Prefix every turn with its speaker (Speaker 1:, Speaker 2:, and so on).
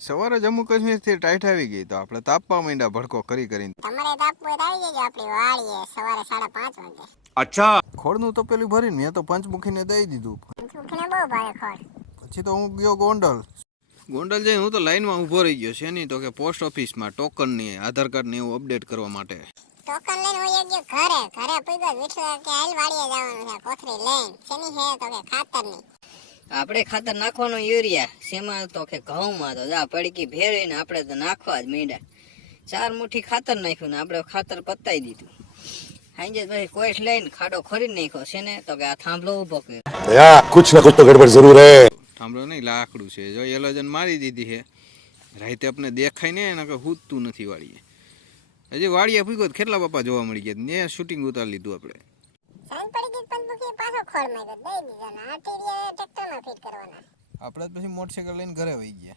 Speaker 1: સવારે જમ્મુ કાશ્મીરથી ટાઈટ આવી ગઈ તો આપણે તાપવા માંડ્યા ભડકો કરી કરીને.
Speaker 2: તમારે તાપવો આવી જજો આપણી વાળીએ સવારે 5:30 વાગે.
Speaker 3: અચ્છા.
Speaker 1: ખોળનું તો પેલું ભરીને મેં તો પંચમુખીને દઈ દીધું.
Speaker 2: પંચમુખીને બહુ ભારે ખોળ.
Speaker 1: પછી તો હું ગયો ગોંડલ. ગોંડલ જઈને હું તો લાઈનમાં ઊભો રહી ગયો છે નહીં તો કે પોસ્ટ ઓફિસમાં ટોકનની આધાર કાર્ડ ને એવું અપડેટ કરવા માટે.
Speaker 2: ટોકન લઈને હું ગયો ઘરે ઘરે પૂછ્યો કે હાલ વાળીએ જવાનું છે કોથરી લઈને શેની હે તો કે ખાતરની.
Speaker 4: આપણે ખાતર નાખવાનો યુરિયા. શેમાં તો કે ઘઉંમાં તો જા પડકી ભેળવીને આપણે તો નાખવા જ માંડ્યા ચાર મુઠ્ઠી ખાતર નાખ્યું ને આપણે ખાતર પતાવી દીધું. હાંજે ભાઈ લઈને ખાડો ખોરી નાખ્યો. છે ને તો કે આ થાંભલો ઊભો કર્યો.
Speaker 1: લાકડું છે. જો મારી દીધી છે. રાતે આપણે દેખાય એને કે હૂતતું નથી વાળીએ. હજી વાળીએ ફૂગ્યો કેટલા પપ્પા જોવા મળી ગયા? ને શૂટિંગ ઉતારી લીધું આપણે.
Speaker 2: ફિટ કરવાના.
Speaker 1: આપણે પછી મોટરસાઇકલ લઈને ઘરે વહી ગયા.